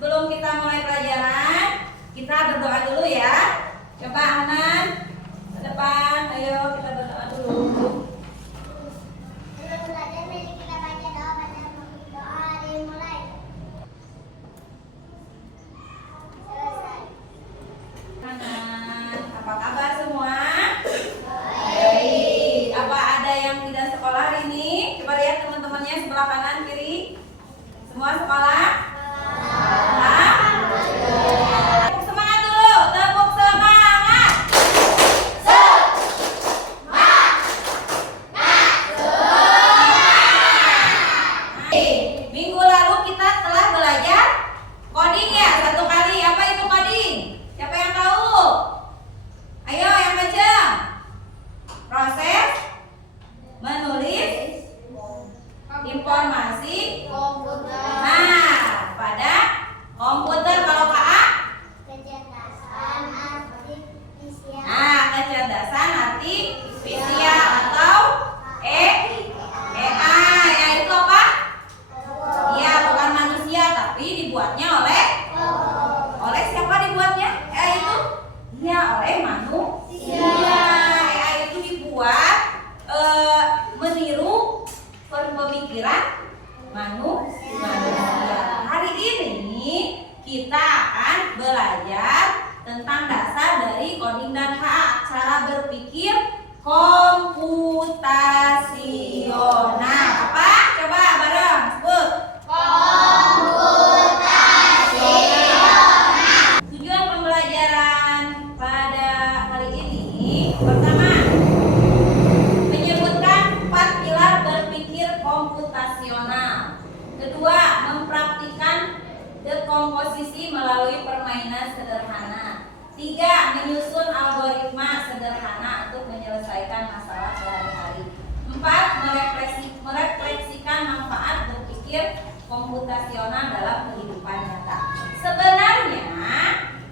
sebelum kita mulai pelajaran, kita berdoa dulu ya. Coba Anan ke depan, ayo kita berdoa dulu. Apa kabar semua? Baik. Apa ada yang tidak sekolah hari ini? Coba lihat teman-temannya sebelah kanan kiri. Semua sekolah? Tepuk semangat dulu. Tepuk semangat. Minggu lalu kita telah belajar coding ya, satu kali. Apa itu coding? Siapa yang tahu? Ayo yang kencang. Proses menulis informasi pada komputer. Kalau KA? Kecerdasan artifisial atau EA. Yaitu apa? Iya, bukan manusia tapi dibuatnya oleh siapa dibuatnya? Itu? Iya, oleh manusia. Itu dibuat meniru pemikiran manusia. Hari ini kita akan belajar tentang dasar dari coding dan HA, cara berpikir komputasional. Apa? Coba bareng sebut. Tujuan pembelajaran pada hari ini pertama, menyebutkan 4 pilar berpikir komputasional. Kedua, mempraktikkan dekomposisi melalui permainan sederhana. 3, menyusun algoritma sederhana untuk menyelesaikan masalah sehari-hari. 4, merefleksikan manfaat berpikir komputasional dalam kehidupan nyata. Sebenarnya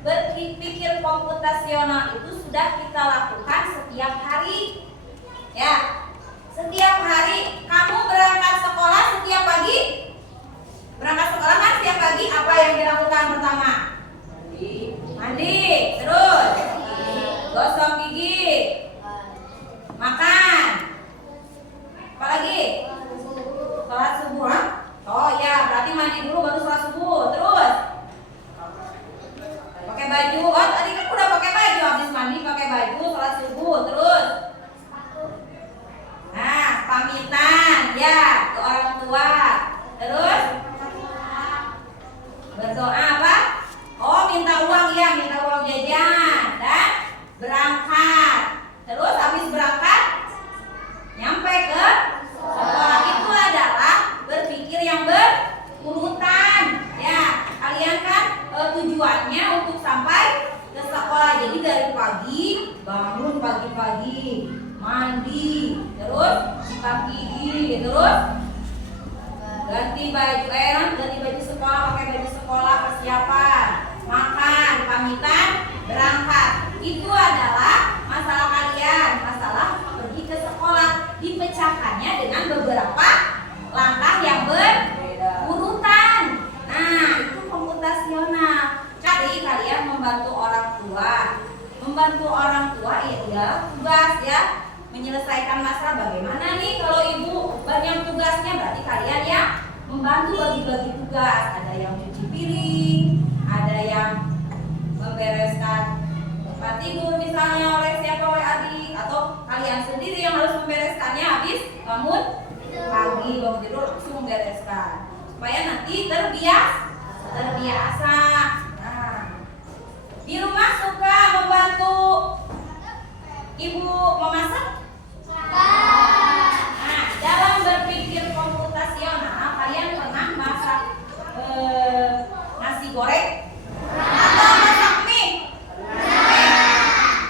berpikir komputasional itu sudah kita lakukan setiap hari. Ya, setiap hari. Kamu berangkat sekolah setiap pagi? Berangkat sekolah kan setiap pagi, apa yang dilakukan pertama? Mandi. Terus gosok gigi, makan. Apa lagi? Sholat subuh. Oh ya, berarti mandi dulu baru sholat subuh. Terus pakai baju. Oh, tadi kan udah pakai baju, habis mandi pakai baju, sholat subuh. Terus pamitan ya ke orang tua. Terus berdoa apa? Oh, minta uang ya, minta uang jajan dan berangkat. Terus habis berangkat nyampe ke sekolah. Itu adalah berpikir yang berurutan. Ya, kalian kan tujuannya untuk sampai ke sekolah. Jadi dari pagi bangun pagi-pagi, mandi, terus sikat gigi, terus ganti baju sekolah, pakai baju sekolah, persiapan, makan, pamitan, berangkat. Itu adalah masalah kalian, masalah pergi ke sekolah. Dipecahkannya dengan beberapa langkah yang berurutan. Nah, itu komputasional. Jadi kalian membantu orang tua. Membantu orang tua ya tugas ya, menyelesaikan masalah. Bagaimana nih kalau ibu banyak tugasnya? Berarti kalian ya membantu bagi-bagi tugas. Ada yang cuci piring, ada yang membereskan tempat tidur misalnya oleh siapa, oleh adik, atau kalian sendiri yang harus membereskannya habis bangun pagi, bangun tidur langsung membereskan supaya nanti terbiasa. Nah, di rumah suka membantu ibu memasak? Nah, dalam berpikir komputasional, kalian pernah masak nasi goreng atau masak mie?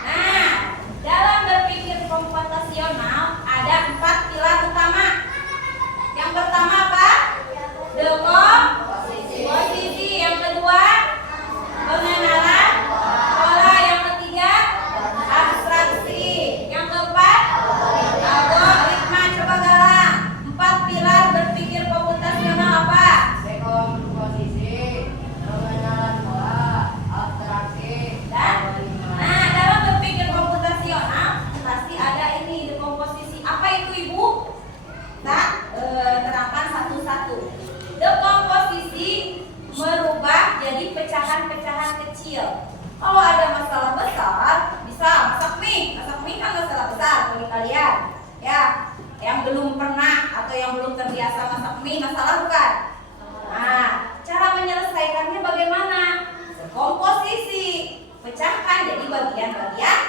Nah, dalam berpikir komputasional ada 4 pilar utama. Yang pertama apa? Dekomposisi. Yang kedua, pengenalan pola. Yang ketiga, abstraksi. Yang keempat, algoritma. Coba galang 4 pilar berpikir komputasional apa? Dekomposisi, jadi pecahan-pecahan kecil. Kalau ada masalah besar, bisa masak mie. Masak mie kan masalah besar bagi kalian. Ya, yang belum pernah atau yang belum terbiasa masak mie, masalah bukan? Nah, cara menyelesaikannya bagaimana? Komposisi, pecahkan jadi bagian-bagian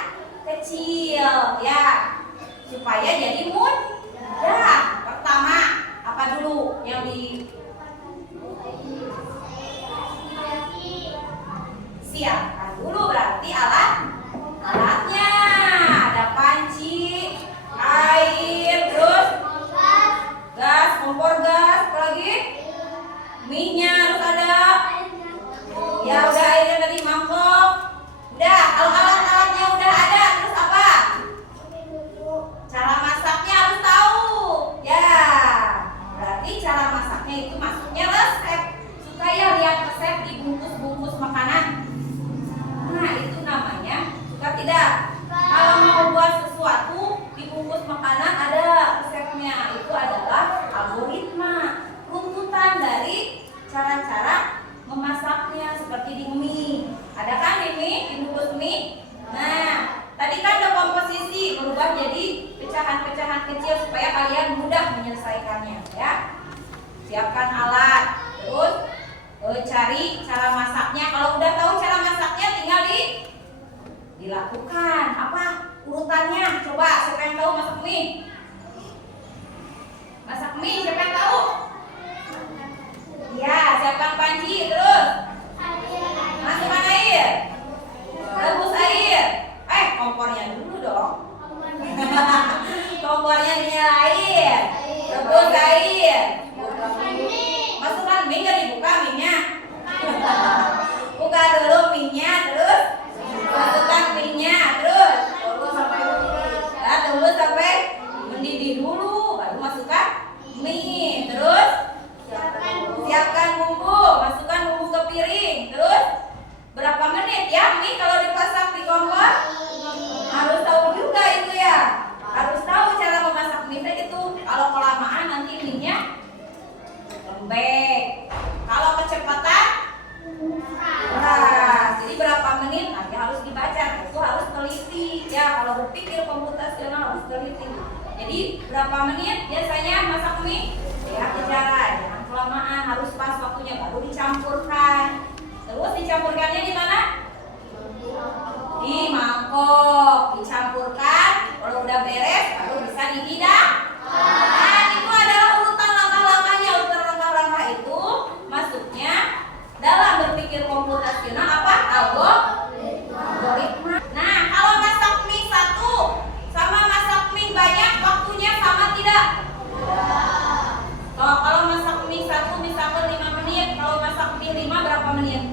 kecil, ya, supaya jadi mudah. Pertama, apa dulu yang siapkan dulu? Berarti alatnya ada panci, air, terus gas, kompor gas, apa lagi? Minyak harus ada. Ya udah, airnya tadi mangkok. Udah, kalau alat-alatnya udah ada, terus apa? Cara masaknya harus tahu. Ya, berarti cara masaknya itu maksudnya resep. Supaya lihat resep di bungkus-bungkus makanan. Nah, itu namanya suka tidak? Kalau mau buat sesuatu di bungkus makanan ada resepnya. Itu adalah algoritma, runtutan dari cara-cara memasaknya seperti di mie. Ada kan di mie, di bungkus mie? Nah, tadi kan ada komposisi berubah jadi pecahan-pecahan kecil supaya kalian mudah menyelesaikannya, ya. Siapkan alat, terus cari cara masaknya. Kalau udah tahu cara masaknya, tinggal dilakukan. Apa urutannya? Coba siapa yang tahu masak mie? Masak mie siapa yang tahu? Ya, siapkan panci, terus masukkan air, rebus air. Kompornya dulu dong. Kompornya dinyalain, rebus air. Masukkan mie, nggak dibuka mie-nya. Buka dulu mie-nya, terus masukkan mie-nya, terus tunggu sampai mendidih dulu, baru masukkan mie. Terus siapkan bumbu, masukkan bumbu ke piring. Terus berapa menit ya mie kalau dipasak di kompor? Harus tahu juga itu ya. Harus tahu cara memasak mie itu. Kalau kelamaan nanti mie-nya lembek. Kalau kecepatan, nah, jadi berapa menit nanti harus dibaca. Itu harus teliti ya. Kalau berpikir komputasional harus teliti. Jadi berapa menit biasanya masak mie? Ya, kejaran, jangan kelamaan, harus pas waktunya, baru dicampurkan. Terus dicampurkannya di mana? Di mangkok, dicampurkan. Kalau udah beres, baru bisa dihidang. Nah, itu adalah urutan langkah-langkahnya. Urutan langkah-langkah itu masuknya dalam berpikir komputasional apa? Algoritma. Nah, kalau masak mie satu sama masak mie banyak, waktunya sama tidak? Kalau masak mie satu misalkan 5 menit, kalau masak mie 5 berapa menit?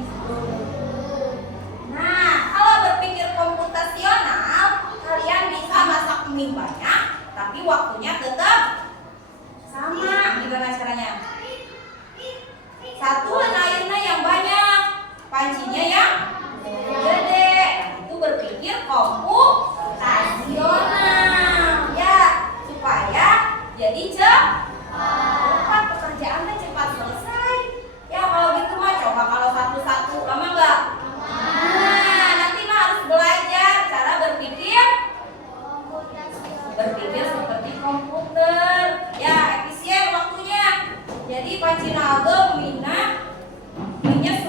Nah, kalau berpikir komputasional, kalian bisa masak mie banyak, tapi waktunya tetap sama. Gimana caranya? Satu airnya yang banyak, pancinya yang gede. Itu berpikir komputasional, ya, supaya jadi cepat pekerjaannya cepat selesai. Ya kalau gitu mah coba kalau satu-satu lama nggak? Nah, nanti mah harus belajar cara berpikir seperti komputer. Ya, efisien waktunya. Jadi panci naldo minyak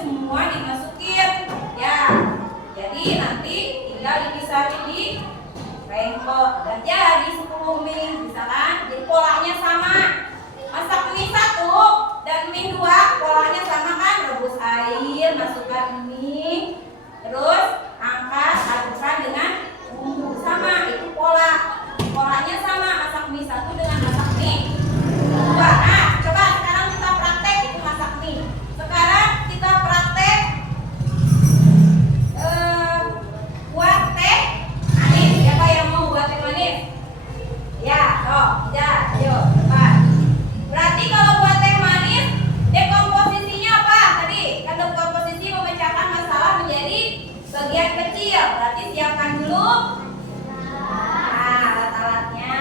semua dimasukin. Ya, jadi nanti tinggal dipisahin di pengkot dan jadi 10 mie, misalkan. Jadi polanya sama. Masak mie 1 dan mie 2 polanya sama kan? Rebus air, masukkan mie, terus angkat, adukkan dengan bumbu sama. Itu polanya sama. Masak mie 1 dengan masak mie 2. Nah, coba sekarang kita praktek itu masak mie. Sekarang kita praktek buat teh manis. Siapa yang mau buat teh manis? Ya, ya, ayo, cepat. Berarti kalau buat teh manis, dekomposisinya apa? Tadi kan dekomposisi memecahkan masalah menjadi bagian kecil. Berarti siapkan dulu. Nah, alat-alatnya.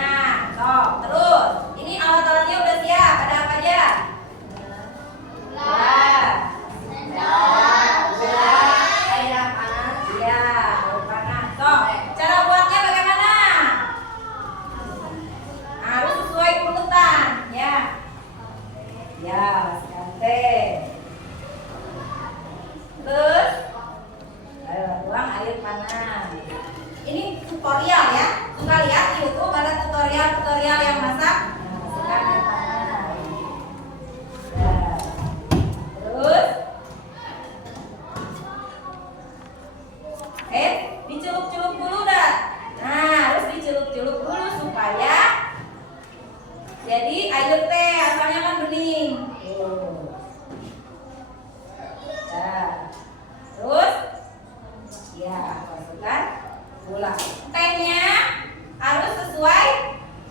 Terus ini alat-alatnya udah siap. Ada apa aja? Gelas, sendok, kanan. Ini tutorial ya. Suka lihat di YouTube ada tutorial yang masak. Masukkan ke kanan. Nah. Terus dicelup-celup dulu dah. Nah, harus dicelup-celup dulu supaya jadi air teh, asalnya kan bening. Nah, terus ya masukkan gula. Tehnya harus sesuai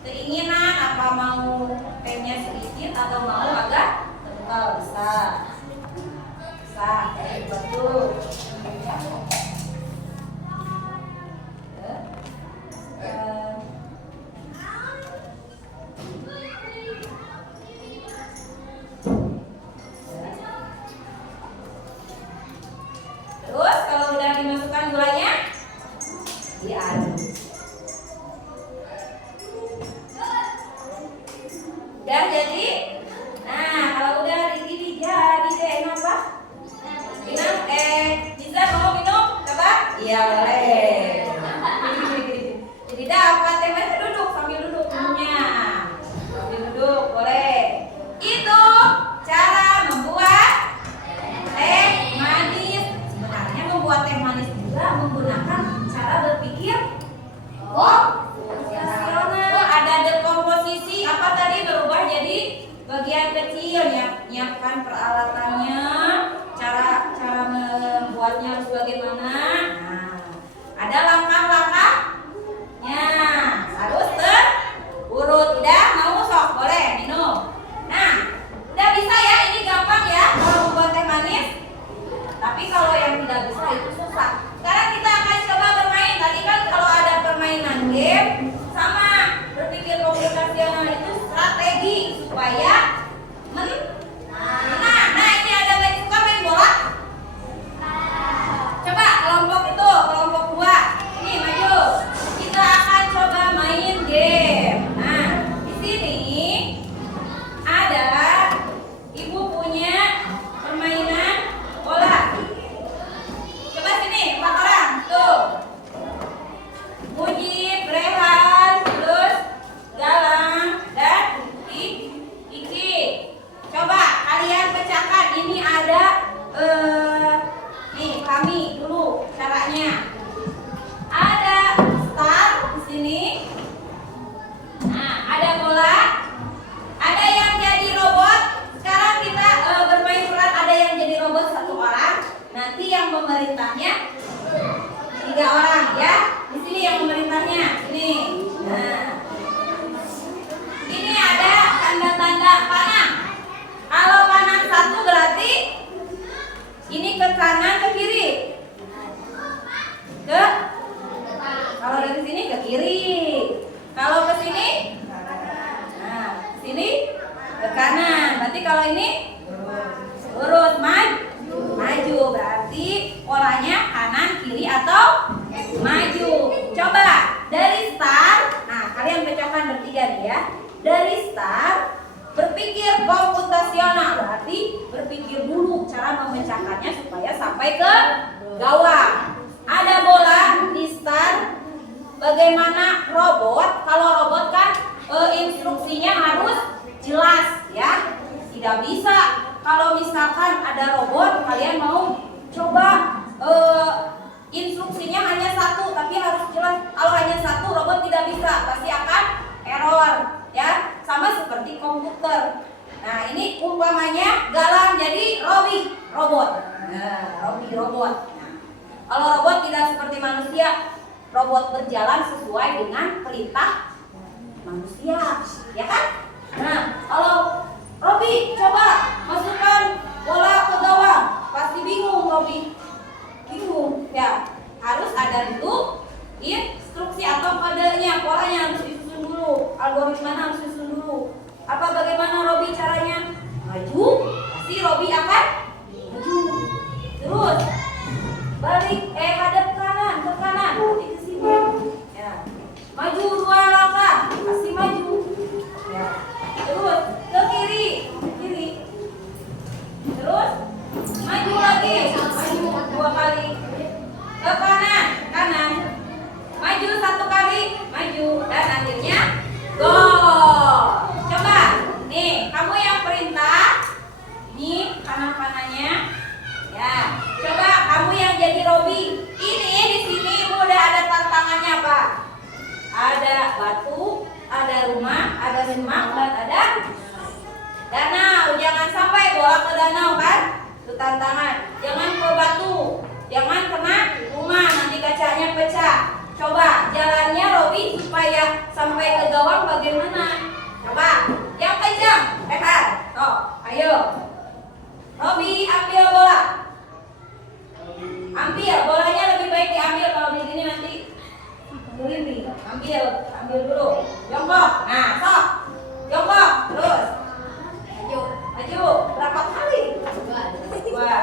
keinginan, apa mau tehnya sedikit atau mau agak kental, besar. Kayak betul. Terus kalau udah dimasukkan gulanya, diaduk. Udah jadi. Nah, kalau udah ini jadi deh apa? Minum bisa mau minum? Coba? Iya boleh. Jadi dapat teh manis duduk sambil duduk minumnya. Sambil duduk boleh. Itu cara membuat teh manis. Sebenarnya membuat teh manis juga menggunakan cara berpikir rasional. Ada dekomposisi apa tadi berubah jadi bagian kecil ya. Nyiapkan peralatannya, cara membuatnya harus bagaimana. Nah, ada langkah-langkahnya, harus terurut. Udah mau sok boleh minum. Nah, udah bisa ya, ini gampang ya kalau membuat teh manis. Tapi kalau yang tidak bisa itu susah. Sekarang kita akan coba bermain. Tadi kan kalau ada permainan game sama berpikir komputasional itu strategi supaya menang. Nah, ini ada suka main bola. Coba kelompok 2. Ini maju. Kita akan coba main game. Nah, di sini ada ibu punya permainan bola. Coba sini 4 orang. Tuh. Mujib, Rehan, terus Galang dan Iki. Coba kalian pecahkan. Ini ada nih kami dulu caranya. Ada star di sini. Nah, ada bola. Ada yang jadi robot. Sekarang kita bermain peran ada yang jadi robot 1 orang. Nanti yang memerintahnya 3 orang ya. Di sini yang memerintahnya. Ini. Nah. Ini ada tanda-tanda panah. Kalau panah 1 berarti ini ke kanan ke kiri. Kalau dari sini ke kiri. Kalau ke sini? Nah, sini ke kanan. Berarti kalau ini urut maju. Berarti polanya kanan kiri atau maju. Coba dari start. Nah, kalian pecahkan bertiga nih ya. Dari start berpikir komputasional, berarti berpikir dulu cara memecahkannya supaya sampai ke gawang. Ada bola di start. Bagaimana robot? Kalau robot kan instruksinya harus jelas ya. Tidak bisa kalau misalkan ada robot kalian mau coba instruksinya hanya 1 tapi harus jelas. Kalau hanya 1 robot tidak bisa, pasti akan error ya. Sama seperti komputer. Nah, ini umpamanya Galang jadi Robi robot. Nah, Robi robot. Nah, kalau robot tidak seperti manusia, robot berjalan sesuai dengan perintah manusia, ya kan? Nah, kalau Robi coba masukkan bola ke gawang, pasti bingung Robi. Bingung ya. Harus ada dulu instruksi atau kodenya, polanya harus disusun dulu, algoritmanya harus disusun dulu. Apa bagaimana Robi caranya? Maju, pasti Robi akan maju. Terus balik hadap kanan, ke kanan, nanti ke sini. Ya. Maju 2 langkah, pasti maju. Ya. Terus ke kiri. Terus maju lagi, maju 2 kali. Ke kanan. Robi. Ini di sini udah ada tantangannya apa? Ada batu, ada rumah, ada semak, dan ada danau. Jangan sampai bola ke danau kan? Itu tantangan. Jangan ke batu, jangan kena rumah, nanti kacanya pecah. Coba jalannya Robi supaya sampai ke gawang bagaimana? Coba yang kencang, Rehan. Toh, ayo. Robi ambil bola. Ambil bolanya, lebih baik diambil, kalau di sini nanti berhenti. Ambil dulu. Jongkok. Nah, sok. Jongkok, terus. Maju. Berapa kali? Dua.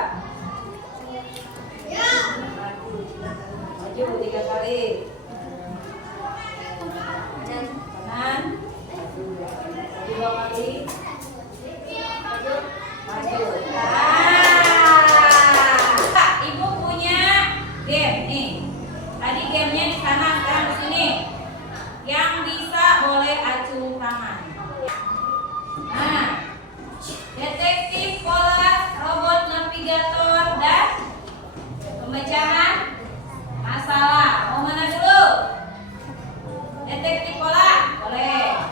Maju 3 kali. Kanan. Maju 2 kali. Maju. Ibu punya game nih. Tadi gamenya di sana, sekarang di sini. Yang bisa boleh acung tangan. Nah, detektif pola, robot navigator, dan pemecahan masalah. Mau mana dulu? Detektif pola, boleh.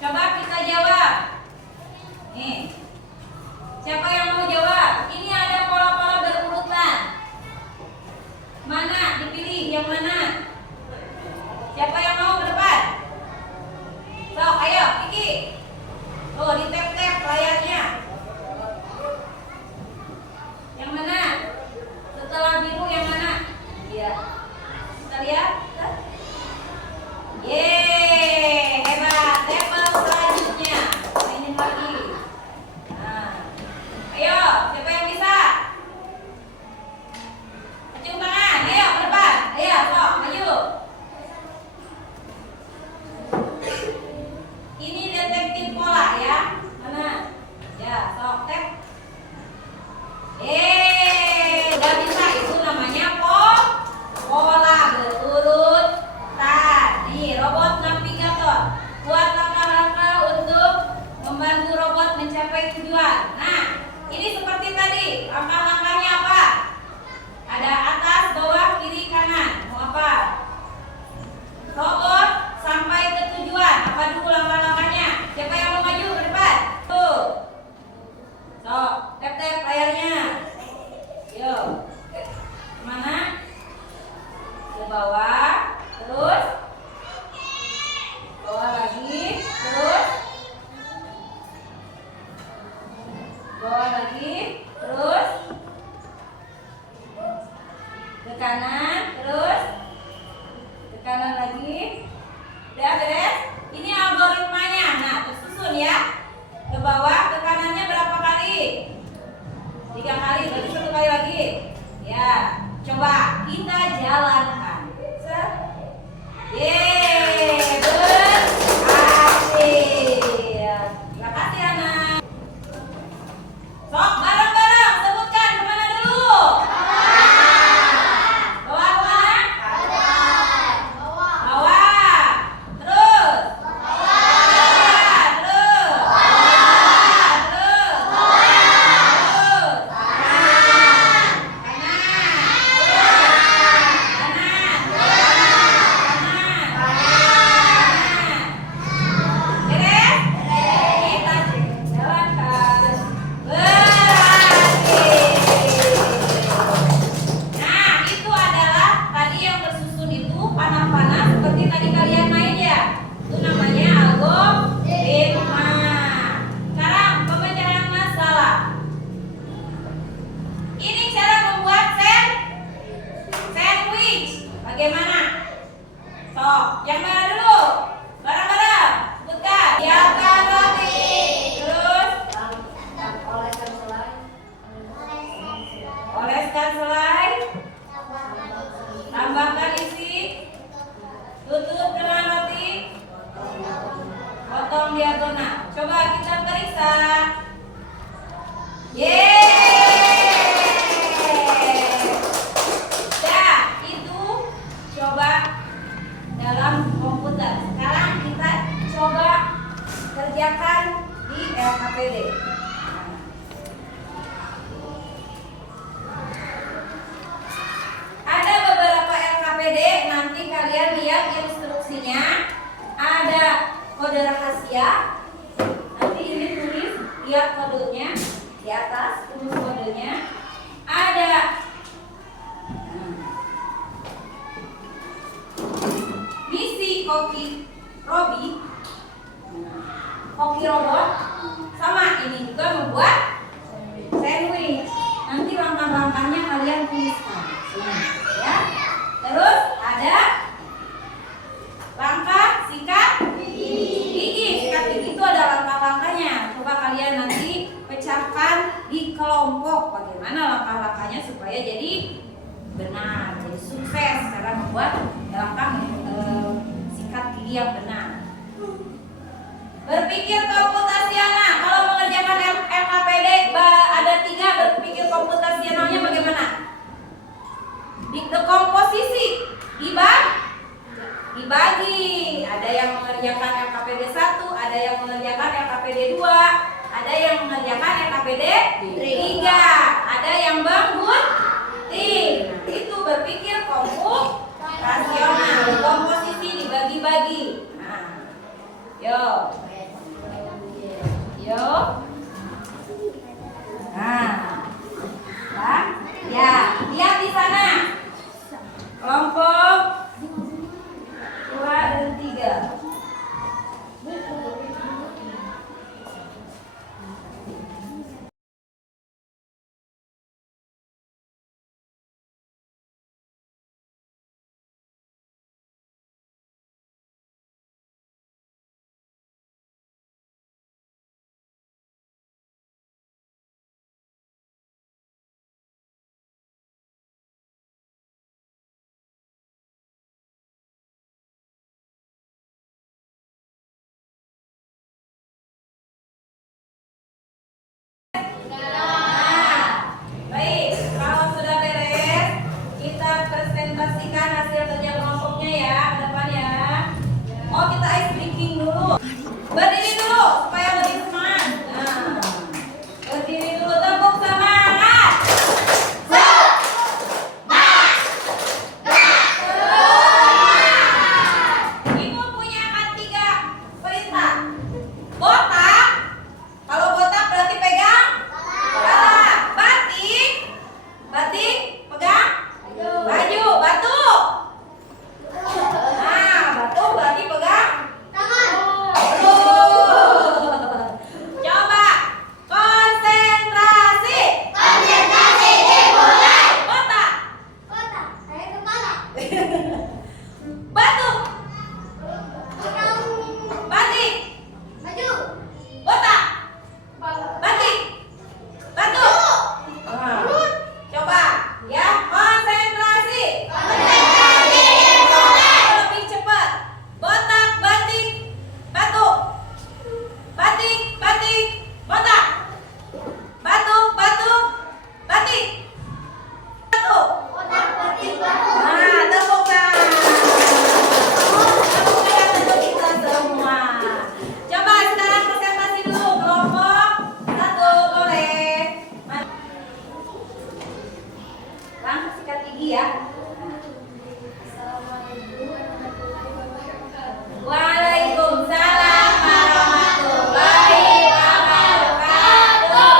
Coba kita jawab. Nih, siapa yang mau jawab? Ini ada pola-pola berurutan. Mana? Dipilih yang mana? Siapa yang mau ke depan? So, ayo, Kiki. Tuh, di tap-tap layarnya. Yang mana? Setelah biru yang mana? Iya. Kita lihat. Yeay, hebat. Table selanjutnya. Mainin lagi. Nah, ayo, siapa yang bisa? Acung tangan, ayo ke depan. Ayo, sok, maju. Ini detektif pola ya. Mana? Ya, sok tap. Udah bisa, itu namanya pola berurutan. Nih, robot navigator. Buat langkah-langkah untuk membantu robot mencapai tujuan. Nah, ini seperti tadi. Langkah-langkahnya apa? Ada atas, bawah, kiri, kanan. Mau apa? Robot sampai ke tujuan. Apa dulu langkah-langkahnya? Siapa yang mau maju ke depan? Tuh. So, tap-tap layarnya. Yuk. Kemana? Ke bawah. Terus. Bawah lagi. Terus. Bawah lagi. Terus. Ke kanan. Terus. Ke kanan lagi. Udah beres? Ini algoritmanya. Nah, tersusun ya. Ke bawah, ke kanannya berapa kali? 3 kali, berarti 1 kali lagi. Ya, coba kita jalankan. Yeay, berhasil. Terima kasih anak. Sok, bareng-bareng sebutkan kemana dulu? Bawah kemana? Bawah. Terus. Bawah. Terus. caranya supaya jadi benar, jadi sukses cara membuat langkah sikat gigi yang benar. Berpikir komputasional. Kalau mengerjakan LKPD ada 3 berpikir komputasionalnya bagaimana? Dekomposisi, dibagi. Ada yang mengerjakan LKPD 1, ada yang mengerjakan LKPD 2, ada yang mengerjakan LKPD 3, ada yang menggunting. Itu berpikir komputasional. Komposisi dibagi-bagi. Nah, yo. Nah, ya, lihat di sana. Kelompok 2 dan 3. Presentasikan hasil kerja kelompoknya ya ke depan ya. Oh, kita ice breaking dulu. Berdiri dulu supaya lebih semangat. Nah, berdiri dulu, tepuk semangat. Ibu punya kan 3 perintah. Botak. Kalau botak berarti pegang. Batik, pegang. Baju, batuk. Nah, batuk berarti pegang tangan. Coba konsentrasi. Konsentrasi dimulai. Botak. Saya kepala. Batuk. Batik. Baju. Botak. Batik. Batuk. Coba ya, konsentrasi. Lebih cepat. Botak, batik, batuk. Batik, botak. Batuk, batik. Batuk. Nah, tepuk tangan. Tepuk tangan untuk kita semua. Coba sekarang presentasi dulu kelompok 1, boleh. Langkah sikat gigi ya. Waalaikumsalam warahmatullahi wabarakatuh.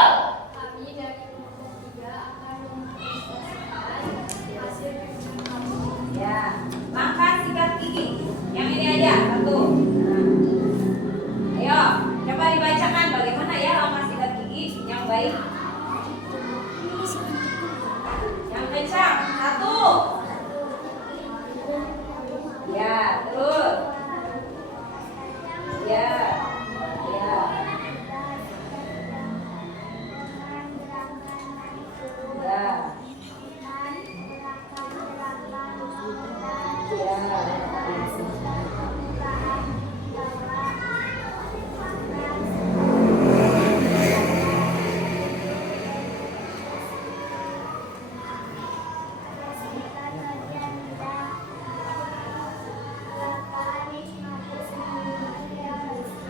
Kami dari kelompok 3 akan mempresentasikan hasil kerja kami. Ya, langkah sikat gigi. Yang ini aja, 1. Nah. Ayo, coba dibacakan bagaimana ya langkah sikat gigi yang baik. Yang kencang, 1. Ya, terus. Ya.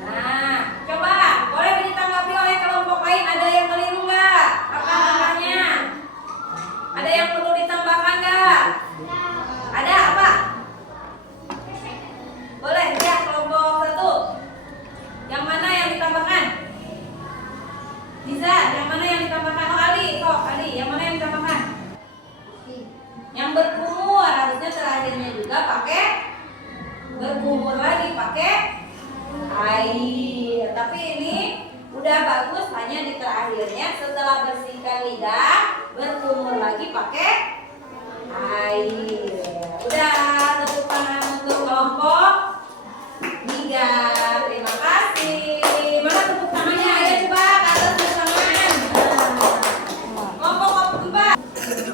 Nah, coba boleh ditanggapi oleh kelompok lain, ada yang keliru nggak? Apa langkahnya? Ada yang perlu ditambahkan nggak? Ada apa? Boleh ya, kelompok 1. Yang mana yang ditambahkan? Bisa, yang mana yang ditambahkan? Oh, Ali, yang mana yang ditambahkan? Yang berkumur, harusnya terakhirnya juga pakai berkumur lagi pakai air. Tapi ini udah bagus, hanya di terakhirnya setelah bersihkan lidah berkumur lagi pakai air. Udah, tepuk tangan untuk kelompok 3. Terima kasih. Mana tepuk tangannya? Ayo coba ke atas tepuk tangan. Kelompok 4.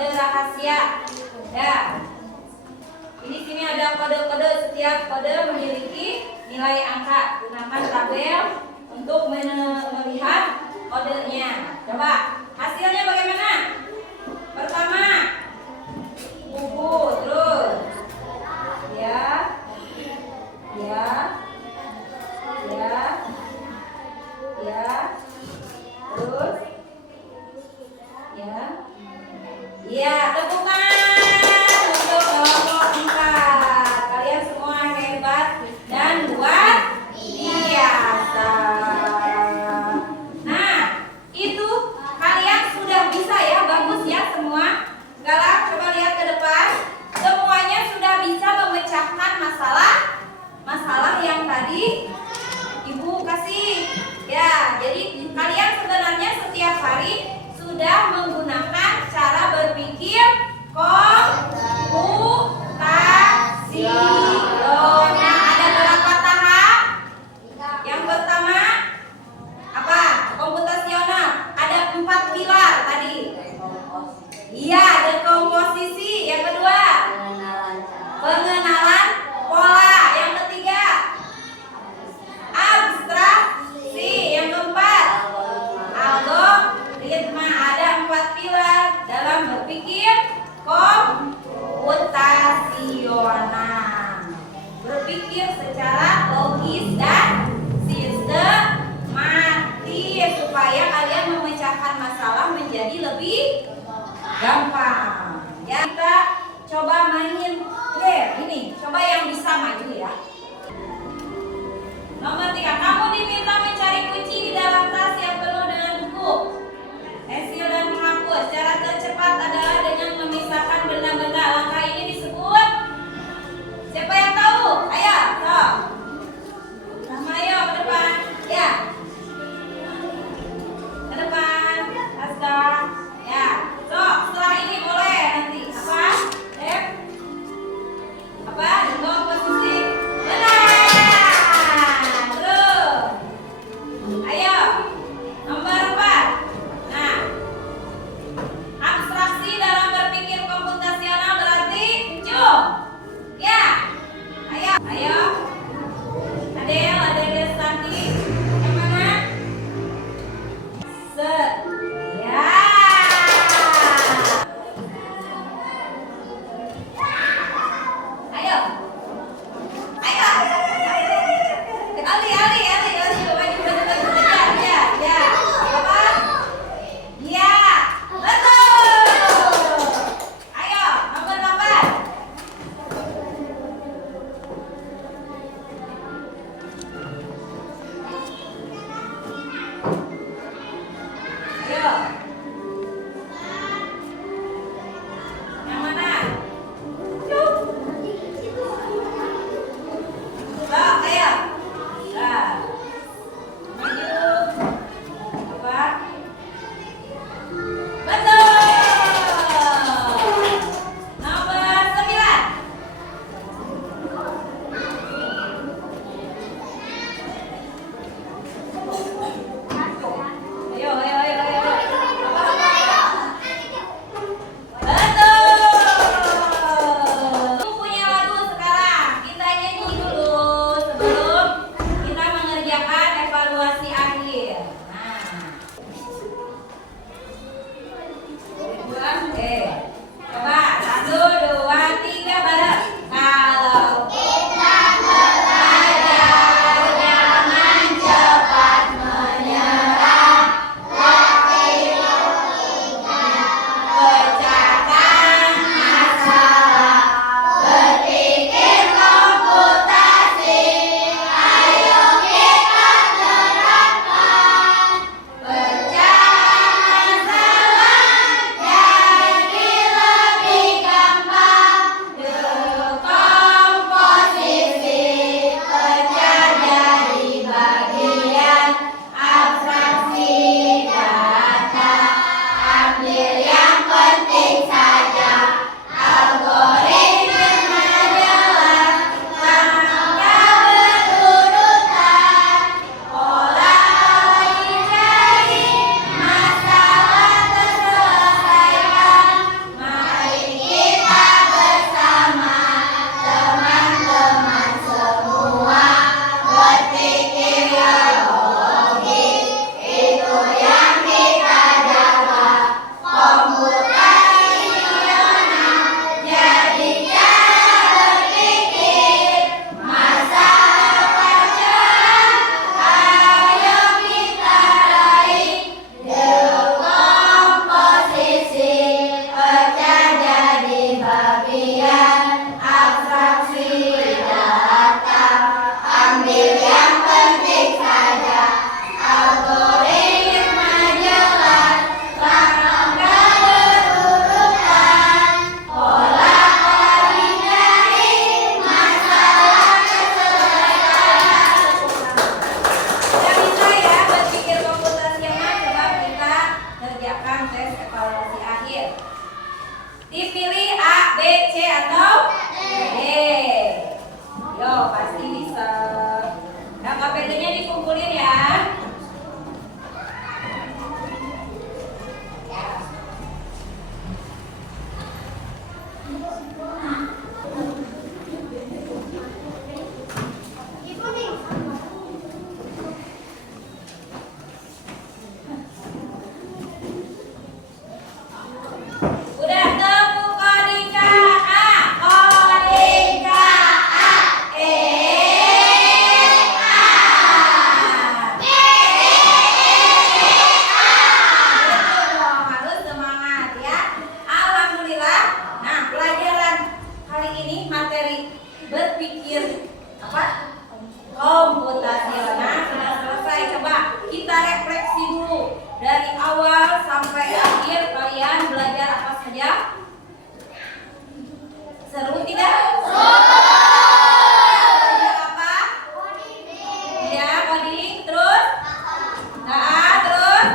kode rahasia. Ya. Ini sini ada kode-kode, setiap kode memiliki nilai angka. Gunakan tabel untuk melihat kodenya. Coba hasilnya bagaimana? Pertama, buku, terus ya, ya, ya, ya, terus ya, ya, tepukan untuk kelompok 4. Kalian semua hebat dan luar biasa. Nah, itu kalian sudah bisa ya, bagus ya semua. Galak, coba lihat ke depan. Semuanya sudah bisa memecahkan masalah yang tadi Ibu kasih. Ya, jadi kalian sebenarnya setiap hari sudah menggunakan cara berpikir komputasional. Ada berapa tahap? Yang pertama apa? Komputasional. Ada 4 pilar tadi. Iya, dekomposisi. Yang kedua, pengenalan pola. Yang ketiga, abstraksi. Yang keempat, algoritma. Ada 4 pilar dalam berpikir komputasional. Berpikir secara logis dan sistematis supaya kalian memecahkan masalah menjadi lebih gampang. Ya, kita coba main game ini. Coba yang bisa maju ya. Nomor 3, kamu diminta mencari kunci di dalam tas yang penuh dengan buku, pensil dan penghapus. Cara tercepat adalah dengan memisahkan benda-benda. Langkah ini disebut, siapa yang tahu? Ayo, sok. Sama ayo ke depan. Ya. Ke depan. Aska. Ya. Sok, setelah ini boleh nanti apa? Apa? Dekomposisi. Benar. Terus. Dipilih A, B, C atau D. Yo, pasti bisa. Nah, KPT-nya dikumpulin ya. Udah temu kodika A, kodika A, harus semangat ya. Alhamdulillah. Nah, pelajaran kali ini materi berpikir apa? Komputasional sudah selesai. Coba kita refleksi dulu dari awal sampai akhir kalian belajar apa saja? Seru tidak? Belajar apa? Ya, coding. Terus? Nah, terus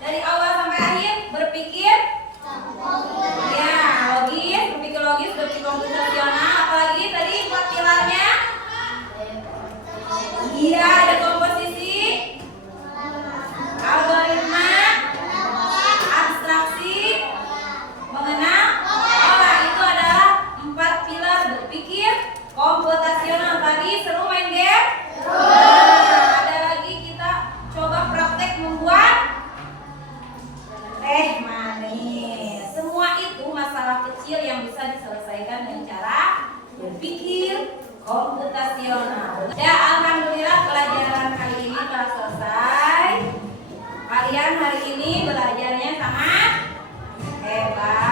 dari awal sampai akhir berpikir? Ya, logis, berpikir komputasional. Apalagi tadi empat pilarnya? Iya, ada komposisi, algoritma, abstraksi, mengenal pola. Itu adalah empat pilar berpikir komputasional. Tadi seru main game? Nah, ada lagi kita coba praktek membuat teh manis. Semua itu masalah kecil yang bisa diselesaikan dengan cara berpikir komputasional. Ya, alhamdulillah pelajaran kali ini telah selesai. Kalian hari ini belajarnya sangat hebat.